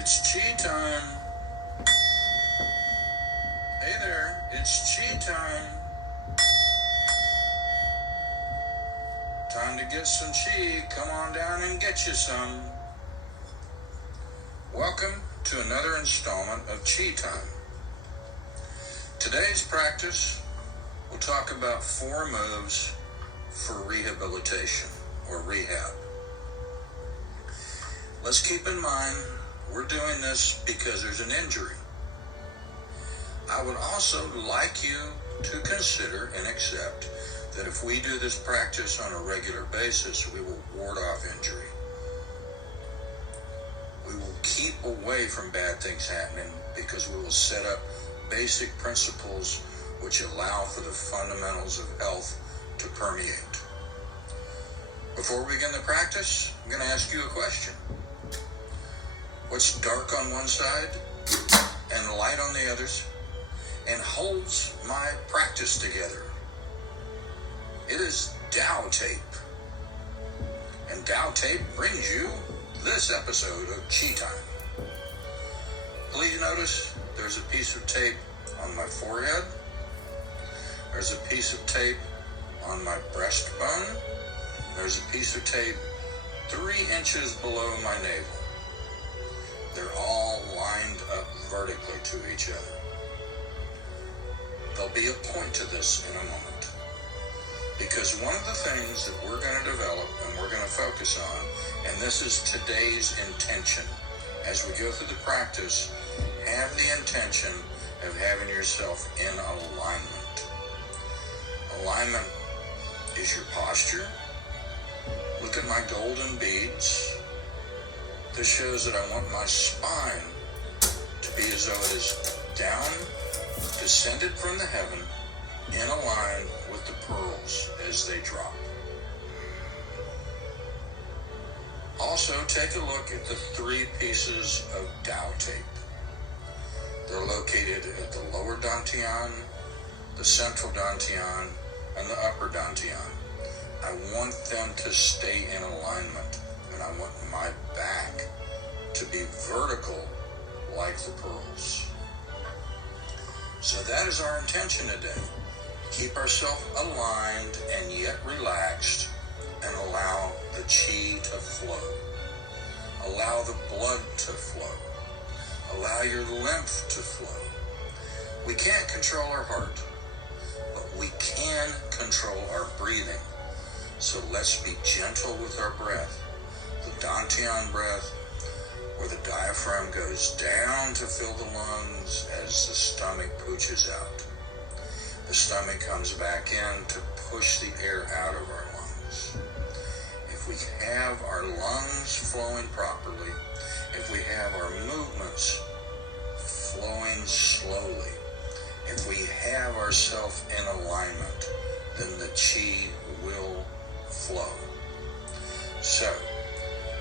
It's QiTime. Hey there, it's QiTime. Time to get some Qi. Come on down and get you some. Welcome to another installment of QiTime. Today's practice, we'll talk about 4 moves for rehabilitation or rehab. Let's keep in mind, we're doing this because there's an injury. I would also like you to consider and accept that if we do this practice on a regular basis, we will ward off injury. We will keep away from bad things happening because we will set up basic principles which allow for the fundamentals of health to permeate. Before we begin the practice, I'm going to ask you a question. What's dark on one side and light on the others and holds my practice together? It is Tao tape. And Tao tape brings you this episode of QiTime. Please notice there's a piece of tape on my forehead. There's a piece of tape on my breastbone. There's a piece of tape 3 inches below my navel. They're all lined up vertically to each other. There'll be a point to this in a moment. Because one of the things that we're going to develop and we're going to focus on, and this is today's intention, as we go through the practice, have the intention of having yourself in alignment. Alignment is your posture. Look at my golden beads. This shows that I want my spine to be as though it is down, descended from the heaven, in a line with the pearls as they drop. Also, take a look at the 3 pieces of Tao tape. They're located at the lower dantian, the central dantian, and the upper dantian. I want them to stay in alignment, and I want my back to be vertical like the pearls. So that is our intention today. Keep ourselves aligned and yet relaxed, and allow the Qi to flow. Allow the blood to flow. Allow your lymph to flow. We can't control our heart, but we can control our breathing. So let's be gentle with our breath. The dantian breath, where the diaphragm goes down to fill the lungs as the stomach pooches out. The stomach comes back in to push the air out of our lungs. If we have our lungs flowing properly, if we have our movements flowing slowly, if we have ourselves in alignment, then the Qi will flow. So,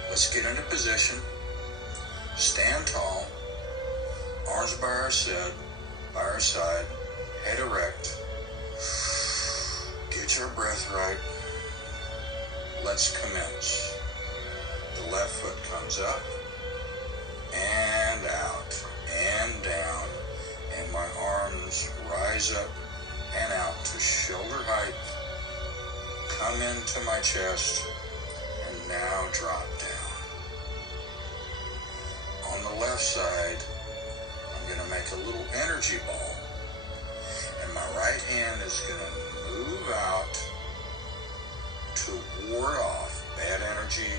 let's get into position. Stand tall, arms by our side, head erect. Get your breath right. Let's commence. The left foot comes up and out and down, and my arms rise up and out to shoulder height, come into my chest, and now drop down. On the left side, I'm going to make a little energy ball, and my right hand is going to move out to ward off bad energy.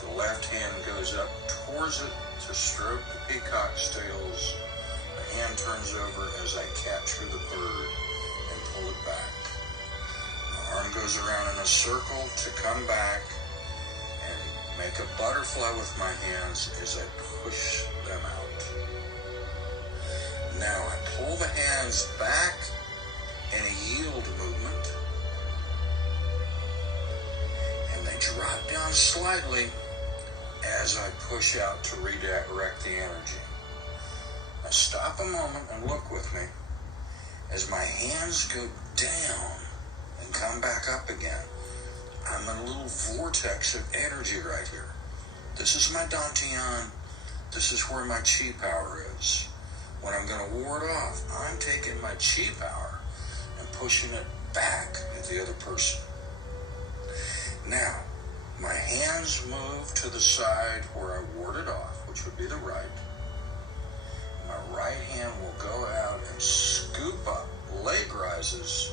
The left hand goes up towards it to stroke the peacock's tails. The hand turns over as I capture the bird and pull it back. My arm goes around in a circle to come back and make a butterfly with my hands as I push them out. Now I pull the hands back in a yield movement, and they drop down slightly as I push out to redirect the energy. Now stop a moment and look with me as my hands go down and come back up again. I'm in a little vortex of energy right here. This is my dantian. This is where my chi power is. When I'm going to ward off, I'm taking my chi power and pushing it back at the other person. Now, my hands move to the side where I warded off, which would be the right. My right hand will go out and scoop up, leg rises,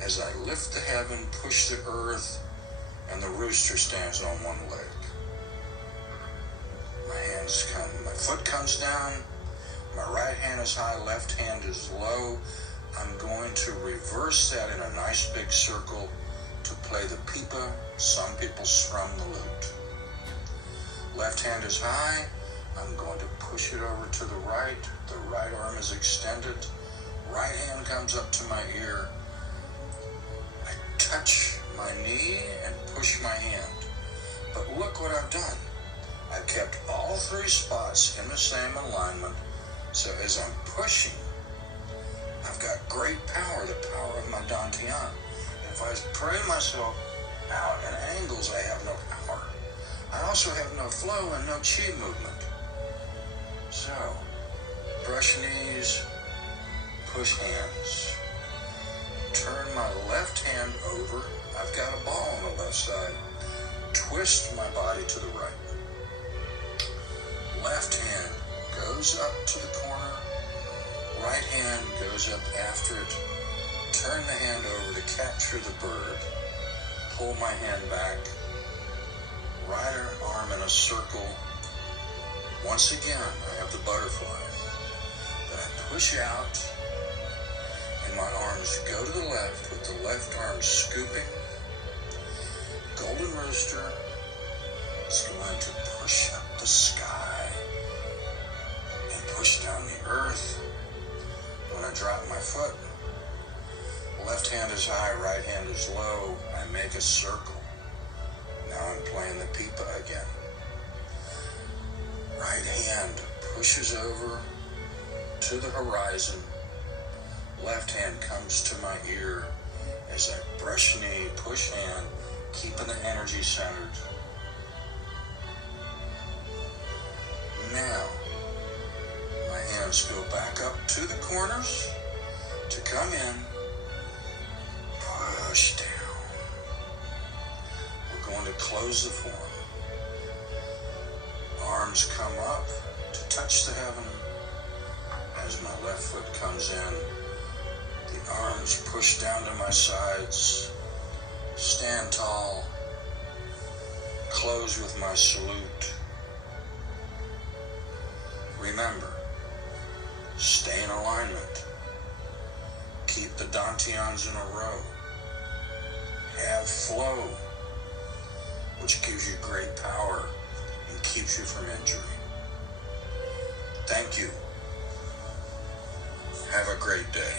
as I lift the heaven, push the earth, and the rooster stands on one leg. My foot comes down, my right hand is high, left hand is low. I'm going to reverse that in a nice big circle to play the pipa. Some people strum the lute. Left hand is high, I'm going to push it over to the right arm is extended, right hand comes up to my ear. I touch my knee and push my hand. But look what I've done. I've kept all three spots in the same alignment, so as I'm pushing, I've got great power, the power of my dantian. If I pray myself out in angles, I have no power. I also have no flow and no chi movement. So, brush knees, push hands. Turn my left hand over. I've got a ball on the left side. Twist my body to the right. Left hand goes up to the corner. Right hand goes up after it. Turn the hand over to capture the bird. Pull my hand back. Right arm in a circle. Once again, I have the butterfly. Then I push out, and my arms go to the left with the left arm scooping. Golden rooster is going to push up the sky and push down the earth. When I drop my foot, left hand is high, right hand is low. I make a circle. Now I'm playing the pipa again. Right hand pushes over to the horizon. Left hand comes to my ear as I brush knee, push hand, keeping the energy centered. Now, my hands go back up to the corners to come in, push down. We're going to close the form. Arms come up to touch the heaven. As my left foot comes in, the arms push down to my sides. Stand tall. Close with my salute. Remember, stay in alignment. Keep the dantians in a row. Have flow, which gives you great power and keeps you from injury. Thank you. Have a great day.